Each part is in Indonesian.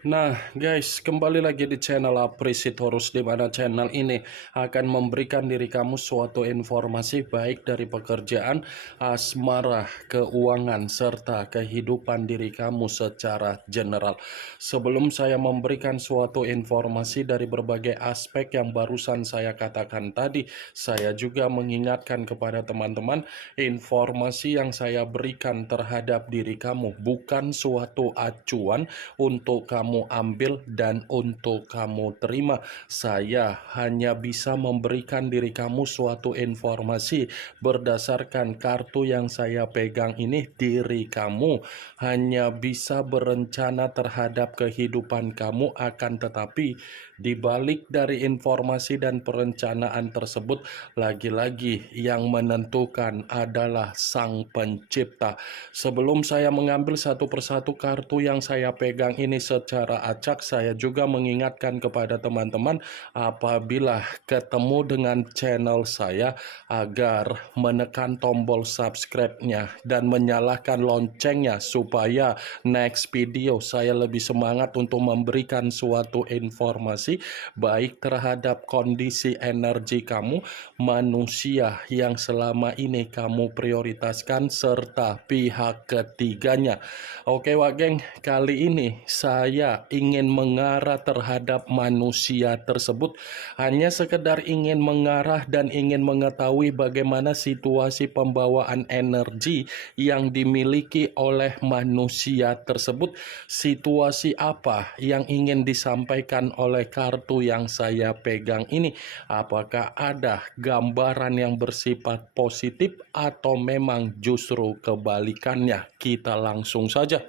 Nah guys, kembali lagi di channel Apresitorus, di mana channel ini akan memberikan diri kamu suatu informasi baik dari pekerjaan, asmara, keuangan, serta kehidupan diri kamu secara general. Sebelum saya memberikan suatu informasi dari berbagai aspek yang barusan saya katakan tadi, saya juga mengingatkan kepada teman-teman, informasi yang saya berikan terhadap diri kamu bukan suatu acuan untuk kamu ambil dan untuk kamu terima. Saya hanya bisa memberikan diri kamu suatu informasi berdasarkan kartu yang saya pegang ini. Diri kamu hanya bisa berencana terhadap kehidupan kamu, akan tetapi di balik dari informasi dan perencanaan tersebut, lagi-lagi yang menentukan adalah Sang Pencipta. Sebelum saya mengambil satu persatu kartu yang saya pegang ini secara acak, saya juga mengingatkan kepada teman-teman apabila ketemu dengan channel saya agar menekan tombol subscribe-nya dan menyalakan loncengnya supaya next video saya lebih semangat untuk memberikan suatu informasi baik terhadap kondisi energi kamu, manusia yang selama ini kamu prioritaskan, serta pihak ketiganya. Oke Wak Geng, kali ini saya ingin mengarah terhadap manusia tersebut. Hanya sekedar ingin mengarah dan ingin mengetahui bagaimana situasi pembawaan energi yang dimiliki oleh manusia tersebut. Situasi apa yang ingin disampaikan oleh kartu yang saya pegang ini? Apakah ada gambaran yang bersifat positif atau memang justru kebalikannya? Kita langsung saja.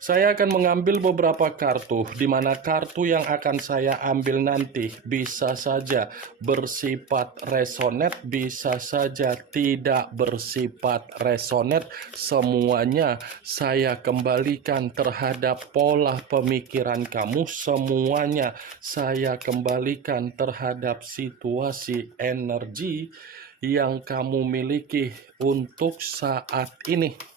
Saya akan mengambil beberapa kartu, di mana kartu yang akan saya ambil nanti bisa saja bersifat resonate, bisa saja tidak bersifat resonate. Semuanya saya kembalikan terhadap pola pemikiran kamu, semuanya saya kembalikan terhadap situasi energi yang kamu miliki untuk saat ini.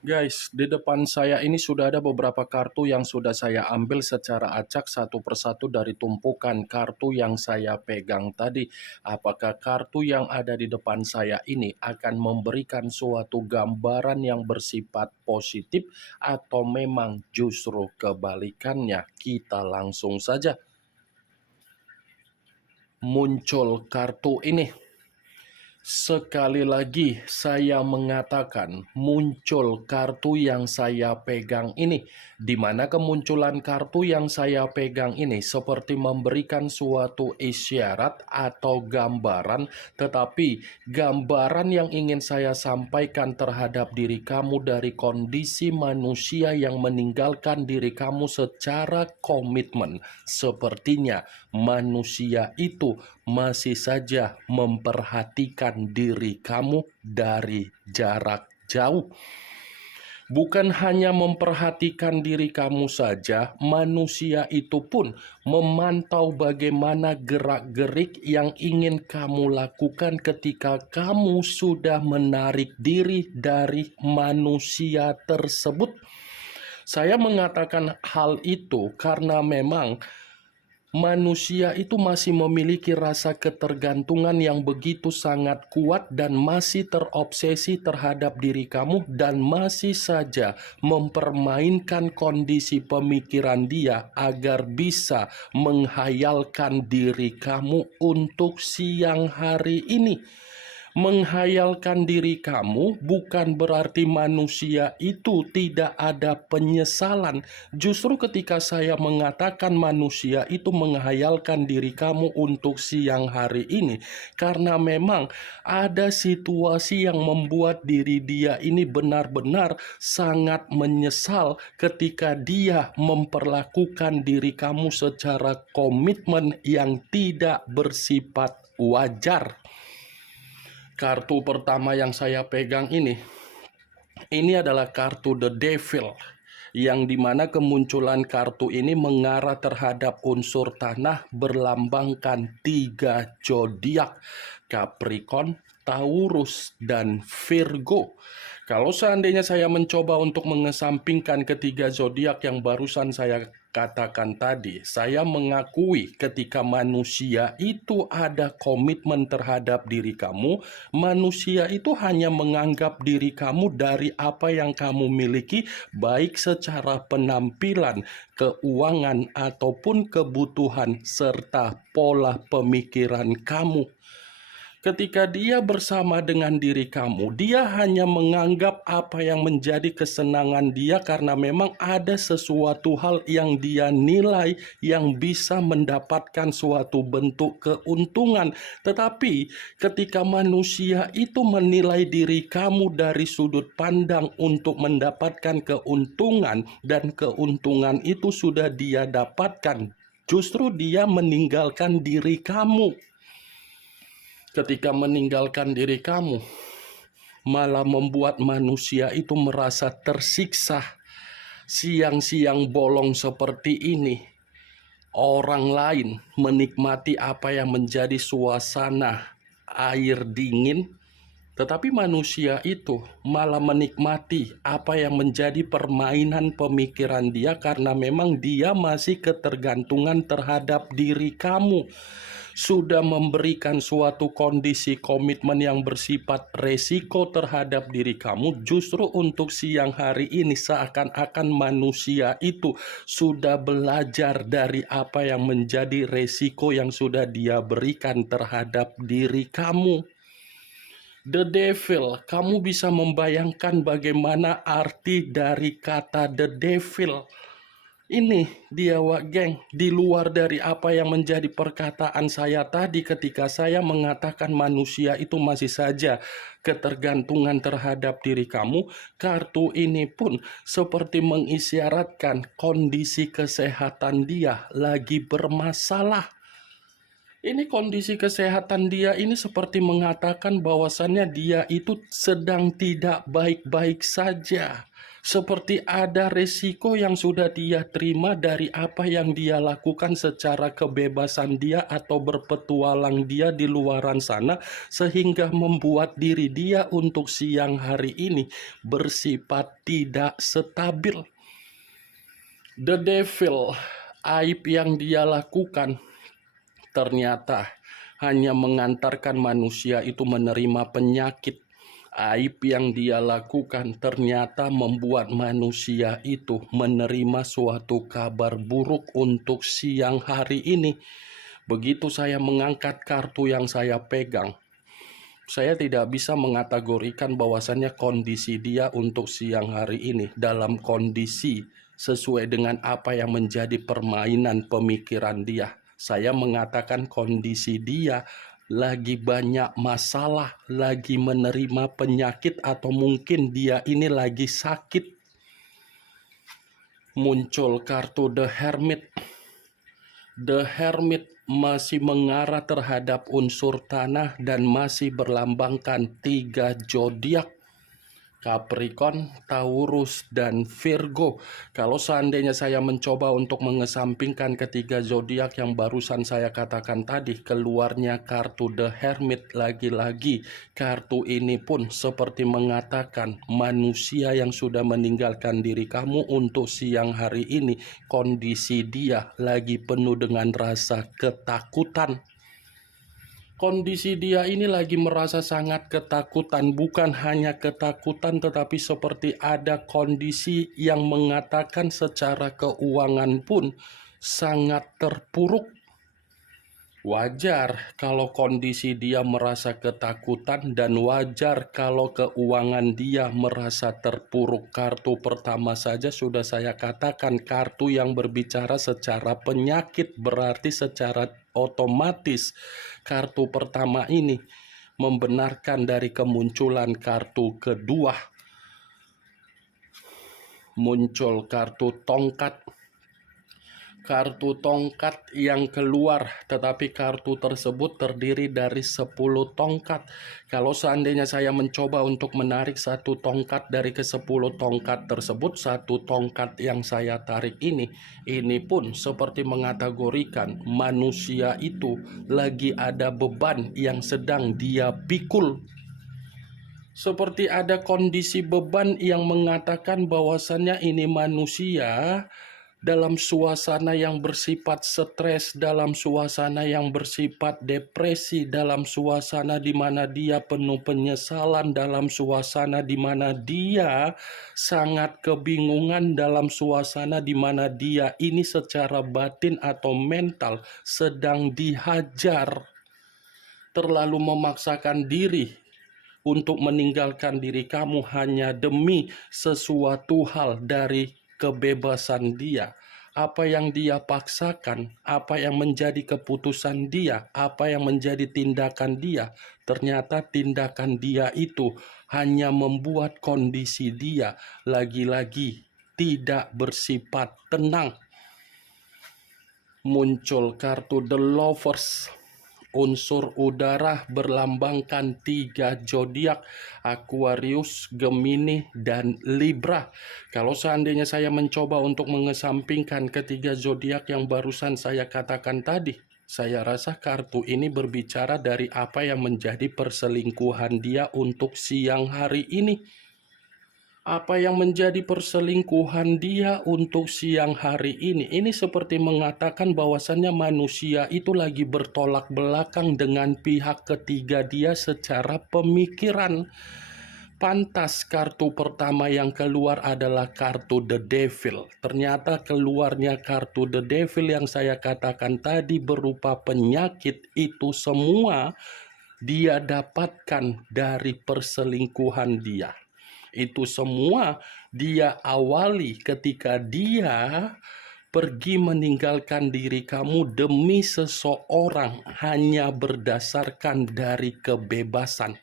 Guys, di depan saya ini sudah ada beberapa kartu yang sudah saya ambil secara acak satu persatu dari tumpukan kartu yang saya pegang tadi. Apakah kartu yang ada di depan saya ini akan memberikan suatu gambaran yang bersifat positif atau memang justru kebalikannya? Kita langsung saja. Muncul kartu ini. Sekali lagi saya mengatakan, muncul kartu yang saya pegang ini, di mana kemunculan kartu yang saya pegang ini seperti memberikan suatu isyarat atau gambaran, tetapi gambaran yang ingin saya sampaikan terhadap diri kamu dari kondisi manusia yang meninggalkan diri kamu secara komitmen. Sepertinya manusia itu masih saja memperhatikan diri kamu dari jarak jauh. Bukan hanya memperhatikan diri kamu saja, manusia itu pun memantau bagaimana gerak-gerik yang ingin kamu lakukan ketika kamu sudah menarik diri dari manusia tersebut. Saya mengatakan hal itu karena memang manusia itu masih memiliki rasa ketergantungan yang begitu sangat kuat dan masih terobsesi terhadap diri kamu dan masih saja mempermainkan kondisi pemikiran dia agar bisa menghayalkan diri kamu untuk siang hari ini. Menghayalkan diri kamu bukan berarti manusia itu tidak ada penyesalan. Justru ketika saya mengatakan manusia itu menghayalkan diri kamu untuk siang hari ini, karena memang ada situasi yang membuat diri dia ini benar-benar sangat menyesal ketika dia memperlakukan diri kamu secara komitmen yang tidak bersifat wajar. Kartu pertama yang saya pegang ini adalah kartu The Devil, yang dimana kemunculan kartu ini mengarah terhadap unsur tanah berlambangkan 3 zodiak: Capricorn, Taurus, dan Virgo. Kalau seandainya saya mencoba untuk mengesampingkan ketiga zodiak yang barusan saya katakan tadi, saya mengakui ketika manusia itu ada komitmen terhadap diri kamu, manusia itu hanya menganggap diri kamu dari apa yang kamu miliki, baik secara penampilan, keuangan, ataupun kebutuhan, serta pola pemikiran kamu. Ketika dia bersama dengan diri kamu, dia hanya menganggap apa yang menjadi kesenangan dia karena memang ada sesuatu hal yang dia nilai yang bisa mendapatkan suatu bentuk keuntungan. Tetapi ketika manusia itu menilai diri kamu dari sudut pandang untuk mendapatkan keuntungan, dan keuntungan itu sudah dia dapatkan, justru dia meninggalkan diri kamu. Ketika meninggalkan diri kamu, malah membuat manusia itu merasa tersiksa. Siang-siang bolong seperti ini, orang lain menikmati apa yang menjadi suasana air dingin, tetapi manusia itu malah menikmati apa yang menjadi permainan pemikiran dia karena memang dia masih ketergantungan terhadap diri kamu. Sudah memberikan suatu kondisi komitmen yang bersifat resiko terhadap diri kamu, justru untuk siang hari ini seakan-akan manusia itu sudah belajar dari apa yang menjadi resiko yang sudah dia berikan terhadap diri kamu. The Devil, kamu bisa membayangkan bagaimana arti dari kata The Devil. Ini dia, Wak Geng, di luar dari apa yang menjadi perkataan saya tadi ketika saya mengatakan manusia itu masih saja ketergantungan terhadap diri kamu. Kartu ini pun seperti mengisyaratkan kondisi kesehatan dia lagi bermasalah. Ini kondisi kesehatan dia ini seperti mengatakan bahwasannya dia itu sedang tidak baik-baik saja. Seperti ada resiko yang sudah dia terima dari apa yang dia lakukan secara kebebasan dia atau berpetualang dia di luaran sana, sehingga membuat diri dia untuk siang hari ini bersifat tidak stabil. The Devil, aib yang dia lakukan ternyata hanya mengantarkan manusia itu menerima penyakit. Aib yang dia lakukan ternyata membuat manusia itu menerima suatu kabar buruk untuk siang hari ini. Begitu saya mengangkat kartu yang saya pegang, saya tidak bisa mengategorikan bahwasannya kondisi dia untuk siang hari ini dalam kondisi sesuai dengan apa yang menjadi permainan pemikiran dia. Saya mengatakan kondisi dia lagi banyak masalah, lagi menerima penyakit, atau mungkin dia ini lagi sakit. Muncul kartu The Hermit. The Hermit masih mengarah terhadap unsur tanah dan masih berlambangkan 3 zodiak: Capricorn, Taurus, dan Virgo. Kalau seandainya saya mencoba untuk mengesampingkan ketiga zodiak yang barusan saya katakan tadi, keluarnya kartu The Hermit. Lagi-lagi kartu ini pun seperti mengatakan manusia yang sudah meninggalkan diri kamu untuk siang hari ini, kondisi dia lagi penuh dengan rasa ketakutan. Kondisi dia ini lagi merasa sangat ketakutan, bukan hanya ketakutan tetapi seperti ada kondisi yang mengatakan secara keuangan pun sangat terpuruk. Wajar kalau kondisi dia merasa ketakutan dan wajar kalau keuangan dia merasa terpuruk. Kartu pertama saja sudah saya katakan kartu yang berbicara secara penyakit, berarti secara otomatis kartu pertama ini membenarkan dari kemunculan kartu kedua. Muncul kartu tongkat. Kartu tongkat yang keluar, tetapi kartu tersebut terdiri dari 10 tongkat. Kalau seandainya saya mencoba untuk menarik satu tongkat dari ke-10 tongkat tersebut, satu tongkat yang saya tarik ini pun seperti mengategorikan manusia itu lagi ada beban yang sedang dia pikul. Seperti ada kondisi beban yang mengatakan bahwasannya ini manusia dalam suasana yang bersifat stres, dalam suasana yang bersifat depresi, dalam suasana di mana dia penuh penyesalan, dalam suasana di mana dia sangat kebingungan, dalam suasana di mana dia ini secara batin atau mental sedang dihajar, terlalu memaksakan diri untuk meninggalkan diri kamu hanya demi sesuatu hal dari kebebasan dia. Apa yang dia paksakan, apa yang menjadi keputusan dia, apa yang menjadi tindakan dia, ternyata tindakan dia itu hanya membuat kondisi dia lagi-lagi tidak bersifat tenang. Muncul kartu The Lovers. Unsur udara berlambangkan 3 zodiak, Aquarius, Gemini, dan Libra. Kalau seandainya saya mencoba untuk mengesampingkan ketiga zodiak yang barusan saya katakan tadi, saya rasa kartu ini berbicara dari apa yang menjadi perselingkuhan dia untuk siang hari ini. Apa yang menjadi perselingkuhan dia untuk siang hari ini? Ini seperti mengatakan bahwasannya manusia itu lagi bertolak belakang dengan pihak ketiga dia secara pemikiran. Pantas kartu pertama yang keluar adalah kartu The Devil. Ternyata keluarnya kartu The Devil yang saya katakan tadi berupa penyakit itu semua dia dapatkan dari perselingkuhan dia. Itu semua dia awali ketika dia pergi meninggalkan diri kamu demi seseorang hanya berdasarkan dari kebebasan.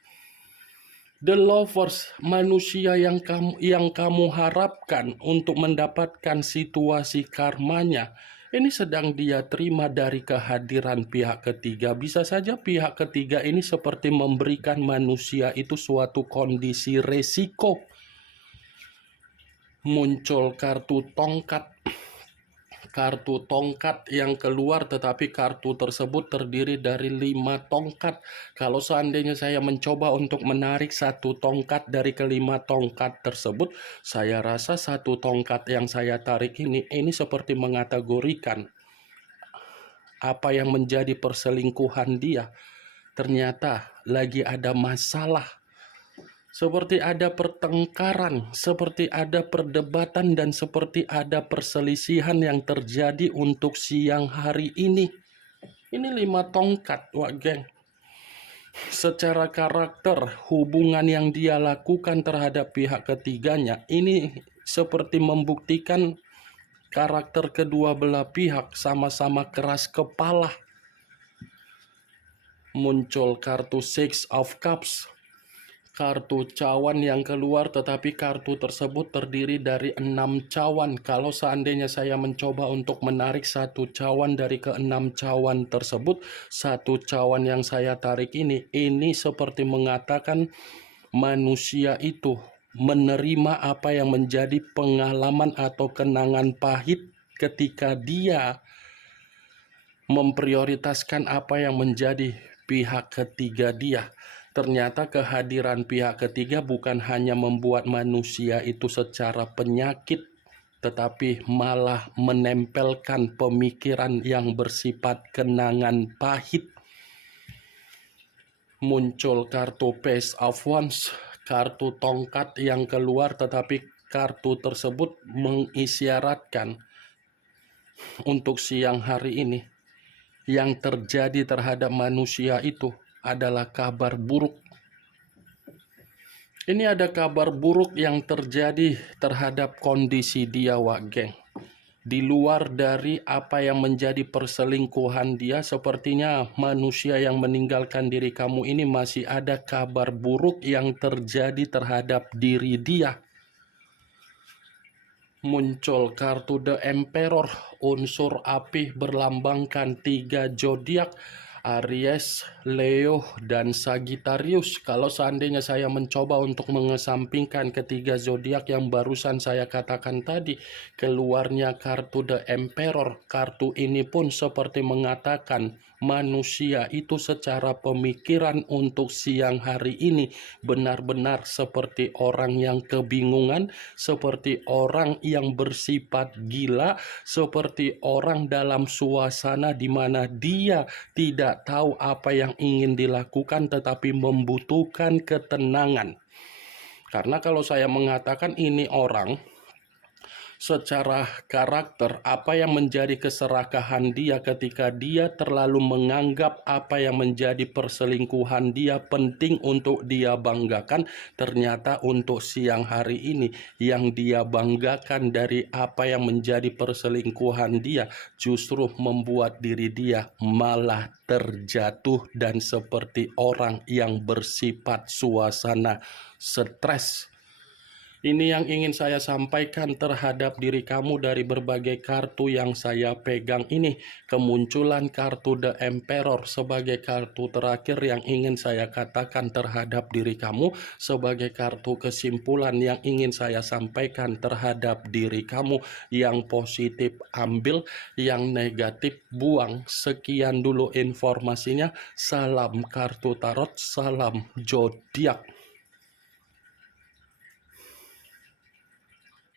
The Lovers, manusia yang kamu harapkan untuk mendapatkan situasi karmanya, ini sedang dia terima dari kehadiran pihak ketiga. Bisa saja pihak ketiga ini seperti memberikan manusia itu suatu kondisi resiko. Muncul kartu tongkat. Kartu tongkat yang keluar, tetapi kartu tersebut terdiri dari 5 tongkat. Kalau seandainya saya mencoba untuk menarik satu tongkat dari kelima tongkat tersebut, saya rasa satu tongkat yang saya tarik ini seperti mengategorikan apa yang menjadi perselingkuhan dia. Ternyata lagi ada masalah. Seperti ada pertengkaran, seperti ada perdebatan, dan seperti ada perselisihan yang terjadi untuk siang hari ini. Ini 5 tongkat, wak geng. Secara karakter, hubungan yang dia lakukan terhadap pihak ketiganya, ini seperti membuktikan karakter kedua belah pihak sama-sama keras kepala. Muncul kartu Six of Cups. Kartu cawan yang keluar, tetapi kartu tersebut terdiri dari 6 cawan. Kalau seandainya saya mencoba untuk menarik satu cawan dari ke-6 cawan tersebut, satu cawan yang saya tarik ini seperti mengatakan manusia itu menerima apa yang menjadi pengalaman atau kenangan pahit ketika dia memprioritaskan apa yang menjadi pihak ketiga dia. Ternyata kehadiran pihak ketiga bukan hanya membuat manusia itu secara penyakit, tetapi malah menempelkan pemikiran yang bersifat kenangan pahit. Muncul kartu Page of Wands, kartu tongkat yang keluar, tetapi kartu tersebut mengisyaratkan untuk siang hari ini yang terjadi terhadap manusia itu adalah kabar buruk. Ini ada kabar buruk yang terjadi terhadap kondisi dia, Wak Geng. Di luar dari apa yang menjadi perselingkuhan dia, sepertinya manusia yang meninggalkan diri kamu ini masih ada kabar buruk yang terjadi terhadap diri dia. Muncul kartu The Emperor, unsur api berlambangkan 3 zodiak, Aries, Leo, dan Sagittarius. Kalau seandainya saya mencoba untuk mengesampingkan ketiga zodiak yang barusan saya katakan tadi, keluarnya kartu The Emperor. Kartu ini pun seperti mengatakan manusia itu secara pemikiran untuk siang hari ini benar-benar seperti orang yang kebingungan, seperti orang yang bersifat gila, seperti orang dalam suasana di mana dia tidak tahu apa yang ingin dilakukan tetapi membutuhkan ketenangan. Karena kalau saya mengatakan ini orang secara karakter, apa yang menjadi keserakahan dia ketika dia terlalu menganggap apa yang menjadi perselingkuhan dia penting untuk dia banggakan, ternyata untuk siang hari ini yang dia banggakan dari apa yang menjadi perselingkuhan dia justru membuat diri dia malah terjatuh dan seperti orang yang bersifat suasana stres. Ini yang ingin saya sampaikan terhadap diri kamu dari berbagai kartu yang saya pegang ini. Kemunculan kartu The Emperor sebagai kartu terakhir yang ingin saya katakan terhadap diri kamu, sebagai kartu kesimpulan yang ingin saya sampaikan terhadap diri kamu. Yang positif ambil, yang negatif buang. Sekian dulu informasinya. Salam kartu tarot, salam zodiak.